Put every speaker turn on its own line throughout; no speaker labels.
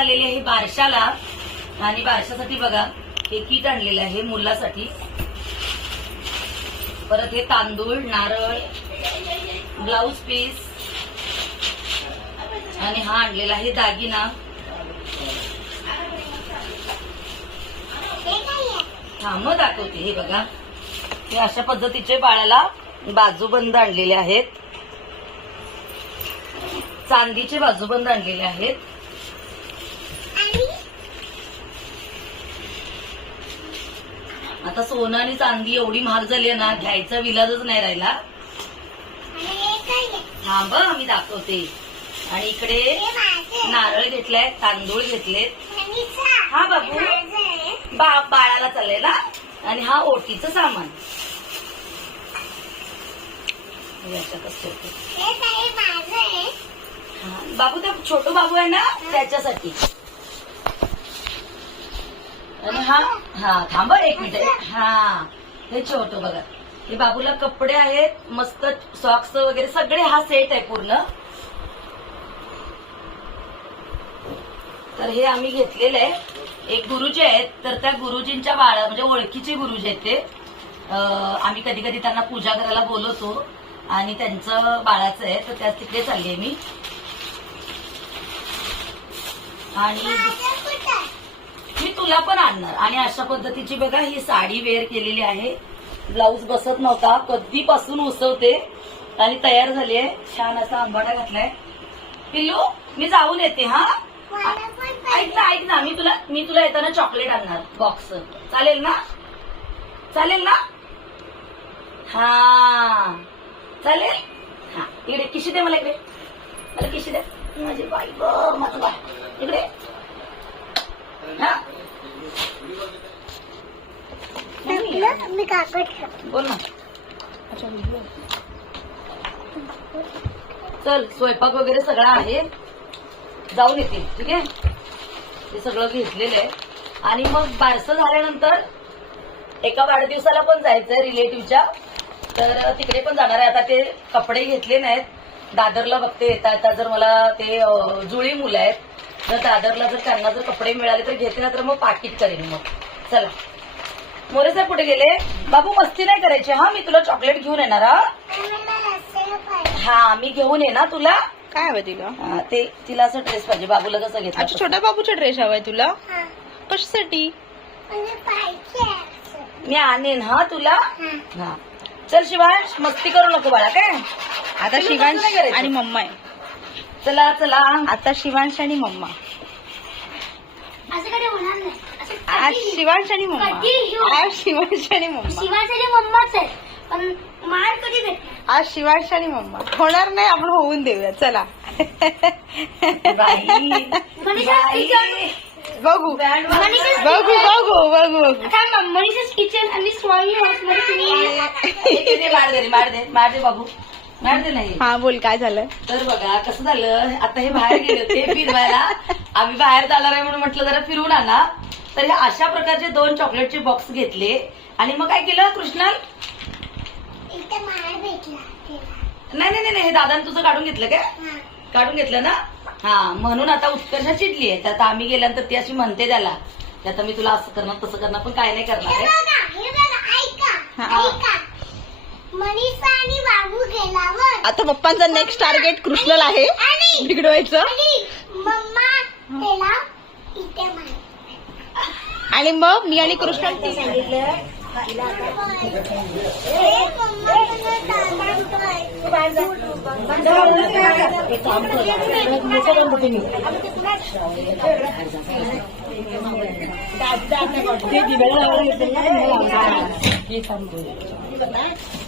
आलेली आहे बारशाला. आणि बारशासाठी बघा हे किट आणलेलं आहे मुलासाठी. परत हे तांदूळ नारळ ब्लाऊज पीस. आणि हा आणलेला आहे दागिना. हा मग दाखवते हे बघा. हे अशा पद्धतीचे बाळाला बाजूबंद आणलेले आहेत. चांदीचे बाजूबंद आणलेले आहेत. आता सोनं आणि चांदी एवढी महाग झाली आहे ना घ्यायचा विलाजच नाही राहिला. थांब हं, मी दाखवते. आणि इकडे नारळ घेतलाय तांदूळ घेतलेत. हा बाबू बा बाळाला चाललंय ना? आणि हा ओटीचं सामान. बाबू त्या छोटू बाबू आहे ना त्याच्यासाठी. आणि हा हा थांब एक मिनिट. हा हे छोटो बघा. हे बाबूला कपडे आहेत मस्त सॉक्स वगैरे सगळे हा सेट आहे पूर्ण. तर हे आम्ही घेतलेलं आहे. एक गुरुजी आहेत तर त्या गुरुजींच्या बाळा म्हणजे ओळखीचे गुरुजी आहेत ते. आम्ही कधी कधी त्यांना पूजा करायला बोलवतो. आणि त्यांचं बाळाचं आहे तर त्या तिकडे चालली मी. आणि तुला पण आणणार. आणि अशा पद्धतीची बघा ही साडी वेअर केलेली आहे. ब्लाऊज बसत नव्हता. कधीपासून उसवते आणि तयार झाली आहे. छान असा आंबाडा घातलाय. पिल्लू मी जाऊन येते हा? ऐक ना ऐक ना मी तुला मी तुला येताना चॉकलेट आणणार बॉक्स चालेल ना? चालेल ना? हा. चालेल? हा इकडे किशी दे मला इकडे. मला किशी दे. माझी बाई माझं बाळ. इकडे. हा.
मी
बोल ना. चल स्वयंपाक वगैरे सगळं आहे. जाऊन येते ठीक आहे? हे सगळं घेतलेलं आहे. आणि मग बारसं झाल्यानंतर एका वाढदिवसाला पण जायचंय रिलेटिव्हच्या. तर तिकडे पण जाणार आहे. आता ते कपडे घेतले नाहीत. दादरला बघते येता येता जर मला ते जुळी मुलं आहेत तर दादरला जर त्यांना जर कपडे मिळाले तर घेते ना तर मग पाकिट करेन मग. चला. मोरे साहेब कुठे गेले? बाबू मस्ती नाही करायची हा? मी तुला चॉकलेट घेऊन येणार हा? हा मी घेऊन येणार तुला.
काय हवं तिला?
ते तिला असं ड्रेस पाहिजे. बाबूला कसं
अच्छा
घेतलं
छोट्या बाबूचा ड्रेस हवाय तुला? कशासाठी?
मी आणेन हा तुला? हा. चल शिवांश मस्ती करू नको बाळा काय?
आता शिवांश? आणि मम्मा आहे.
चला चला
आता शिवांश आणि मम्मा
असं कधी होणार नाही असं
आज शिवांश आणि मम्मा
हो.
आज शिवांश आणि मम्मा
शिवासाठी मम्माच आहे पण मार कधी भेटणार
आज शिवांश आणि मम्मा होणार नाही आपण होऊन देऊया चला. बघू बघू बघू बघू बघू
किचन आणि स्वामी
हे मार दे मार दे मार दे दे नाही.
हा बोल काय झालं?
तर बघा कसं झालं? आता हे बाहेर गेले होते फिरवायला. आम्ही बाहेर जाणार आहे म्हणून म्हटलं जरा फिरून आणा. तर हे अशा प्रकारचे दोन चॉकलेटचे बॉक्स घेतले. आणि मग काय केलं कृष्णा
इथे मार भेटला
नाही नाही नाही हे दादाने तुझं काढून घेतलं काय? काढून घेतलं ना? हा म्हणून आता उत्कर्षा चिडली आहे. तर आता आम्ही गेल्यानंतर ती अशी म्हणते त्याला की आता मी तुला असं करणार तसं करणार पण काय नाही करणार
मनीषा आणि बाबू गेल्यावर.
आता पप्पांचं नेक्स्ट टार्गेट कृष्णल आहे.
आणि
बिघडवायचं.
आणि मम्मा त्याला इथे मार
आणि मग मी आणि कृष्णल
हे मम्मा तुला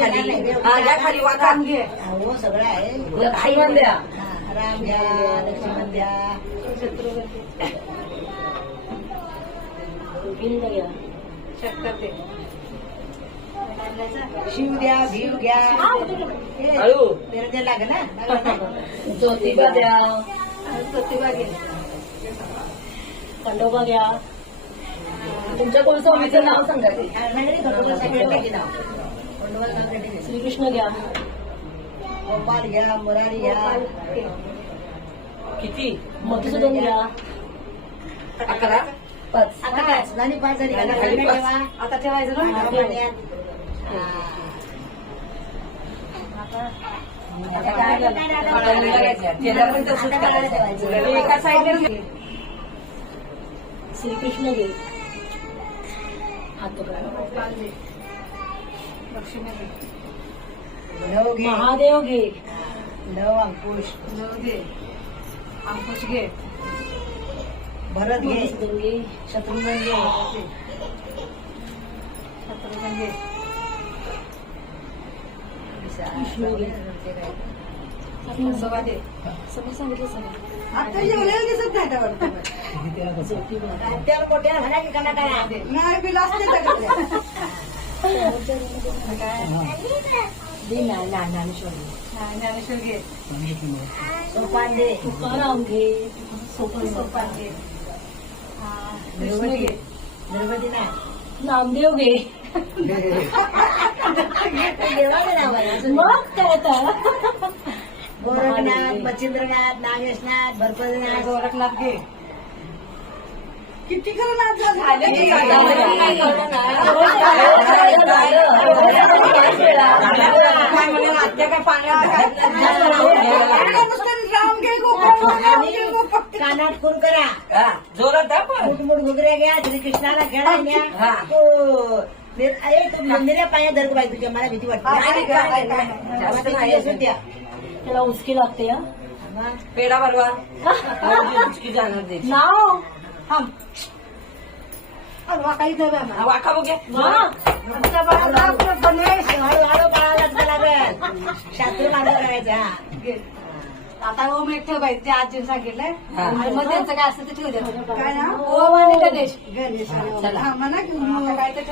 खाली हा घ्या खाली वाका
हो सगळं आहे
लक्ष्मण द्या
हा, राम द्या लक्ष्मण द्या शिव द्या भीव घ्या
हळू
ते लागे ना
ज्योतिबा द्या
प्रतिभा घे
खंडोबा घ्या तुमच्या कुलस्वामीचं नाव सांगा. श्रीकृष्ण घ्या
गोपाल घ्या मुरारी घ्या
किती मधुसूदन घ्या अकरा पाच
झाली पाच झाली
झाली? झाली पाच.
ठेवा.
आता ठेवायचं
हा,
ना
पाण्यात.
आता हात पकडा.
लव घे
महादेव घे
लव अंकुश
लव घे अंकुश घे
भरत घे शत्रुघ्न घे
शत्रुघ्न घे विष्णू घे ज्ञानेश्वर
घे. सोपान
कृष्ण घे.
गणपती नाही
नामदेव घे.
देवाचं नाव आहे.
मग काय तर
गोरखनाथ मच्छिंद्रनाथ नागेशनाथ भरपदनाथ गोरखनाथ घे. किती. कानात खून करा.
जोरात
मुठमुठ घुगऱ्या घ्या श्रीकृष्णाला खेळा. घ्या. अरे तू मंदिरा पाया धर बाई तुझ्या. मला भीती वाटते.
त्याला उचकी लागते हा? पेढा भरवा. उचकी जाणार दे
नाव?
वाकाई.
वाखा बघे.
शास्त्र करायचा हा.
आता ओम एक ठेव ते आजीने सांगितलंय. आणि मग त्यांचं काय असतं ते ठेवू द्या.
काय ना
ओम आणि गणेश.
गणेश
चला.
हा, म्हणा की मग.
काय ते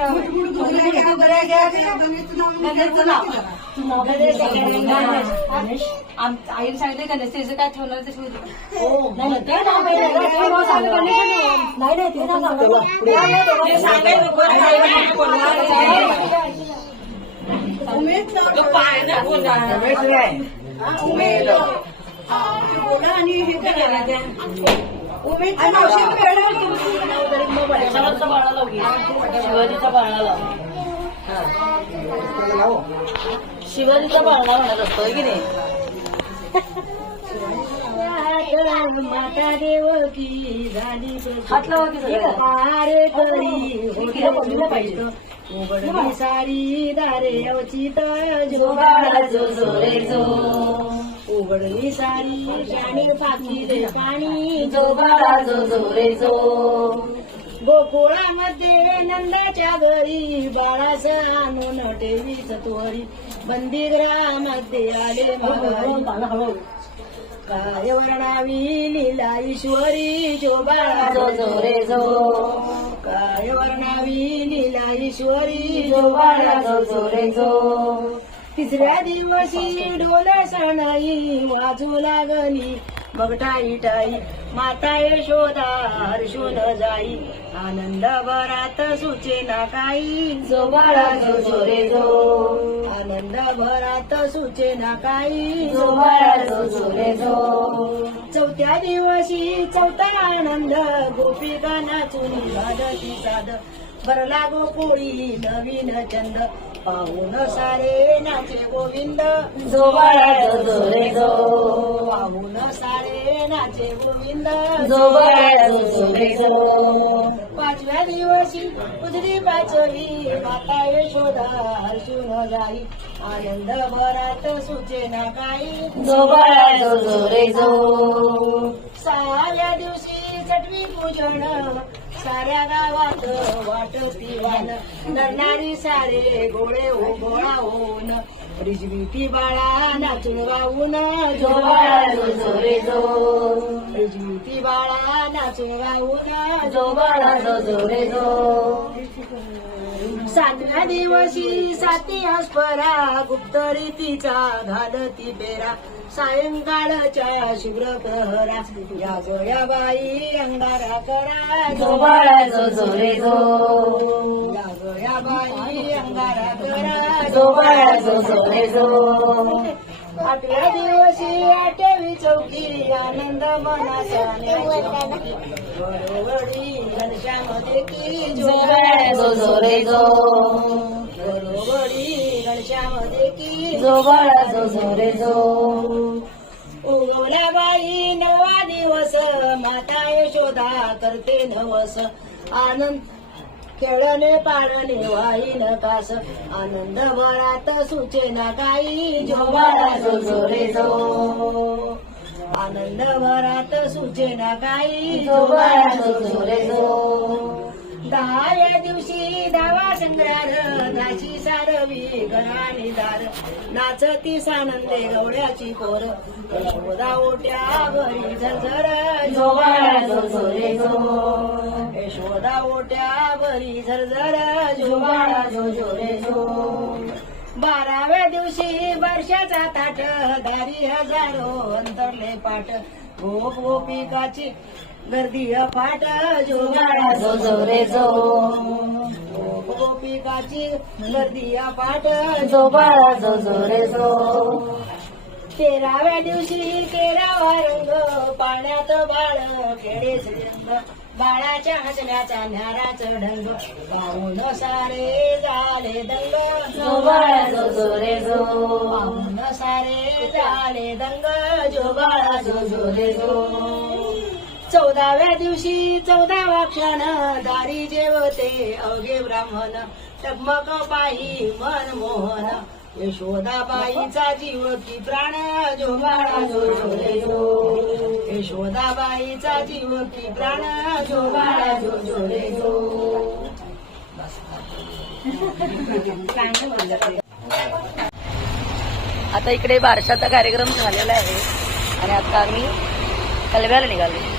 गणेशचं नाव. गणेश गणेश.
आईने सांगितलं गणेश त्याचं काय ठेवणार ते ठेवू दे
हो नाही नाही, नाही, नाही, नाही.
हा, हा, हे
घे. शिवाजीचा बाळा लाव हा. शिवाजीचा बाळा म्हणत असतो की नाही
माता देवकी झाली. हारे करी. उघडली सारी दारे अवचित उघडली सारी पाकी दे पाणी
जो जो
गोकुळामध्ये नंदाच्या घरी बाळास आणून ठेवीच तोरी बंदीग्रामध्ये आले माघारी. काय वर्णावी लीला ईश्वरी जो बाळा
जो जो रे जो.
काय वर्णावी लीला ईश्वरी
जो बाळा जो जो रे जो.
तिसऱ्या दिवशी डोल सणाई वाजू लागली. मग टाई टाई माता यशोदा हर्षून जाई. आनंद भरात सुचे ना काही.
जो बाळा जो. जो रे जो
आनंद भरात सुचे ना काही.
जो बाळा जो. जो रे जो
चौथ्या दिवशी चौथा आनंद गोपिका नाचून भारती साध भरला गोकुळी नवीन चंद. पाहून सारे नाचे गोविंद
जो बाळा जो रे जो.
पाहून सारे नाचे गोविंद
जो बाळा जो रे जो.
पाचव्या दिवशी उजरी पाचवी माता यशोदा हर्षून जाई. आनंद भरात सुचे ना काही
जो बाळा जो रे जो.
सहाव्या दिवशी चटवी पूजन साऱ्या गावात वाट पिवान. नरणारी सारे गोळे हो गोळा होऊन रिजविती बाळा नाचून वाहून
जो बाळा जो
बाळा नाचून वाहून
जो बाळा जो जो रे जो
सातव्या दिवशी साती हस्परा गुप्त रीतीचा घालती बेरा सायंकाळच्या शुभ्र प्रहरा या गोया बाई अंगारा करा
जो बाळा जो जो रे जो
या बाई अंगारा करा
जो बाळा जो जो
आठव्या दिवशी आठवी चौकी आनंद मनाचा न्यायची. बरोबरी घनश्याम देखी
जो बाळा जो. जो रे जो जो बाळा जो जो जो.
ओला बाई नवा दिवस माता यशोदा करते नवस. आनंद खेळणे पाळणे वाईन नकास आनंद भरात सुचेना काही
जोबाला जो जोरे जो.
आनंद भरात सुचेना काही
जोबाला जो जोरे जो.
दहाव्या दिवशी दावा संग्रार नाची सारवी घराणी दार नाचती सानंदे गवळ्याची कोर ओट्या घरी झरझर
जो बाळा जो जो जो.
यशोदा ओट्यावरी झरझर
जो बाळा झो रे जो
बाराव्या दिवशी वर्षाचा ताट दारी हजारो अंतरले पाठ गोप गोपिकाची गर्दी फाट
जो बाळा झो रे जो
गोप गोपिकाची गर्दी पाठ
झोबाळा बाळा झो रे जो
तेराव्या दिवशी तेरावा रंग पाण्यात बाळ खेळे श्रीरंग बाळाच्या हसण्याचा न्याराचं ढंग. पाहून सारे झाले दंग
जो बाळा जो जो रे जो.
पाहून सारे झाले दंग जो बाळा जो जो. रे जो चौदाव्या दिवशी चौदावा क्षण दारी जेवते अवघे ब्राह्मण. टकमक पायी मन मोहन यशोदाबाईचा जीव की प्राण जो बाळा जो जो जो यशोदाबाईचा जीव की प्राण जो बाळा जो जो जो
आता इकडे बारशाचा कार्यक्रम झालेला आहे. आणि आता आम्ही कलव्याला निघालो.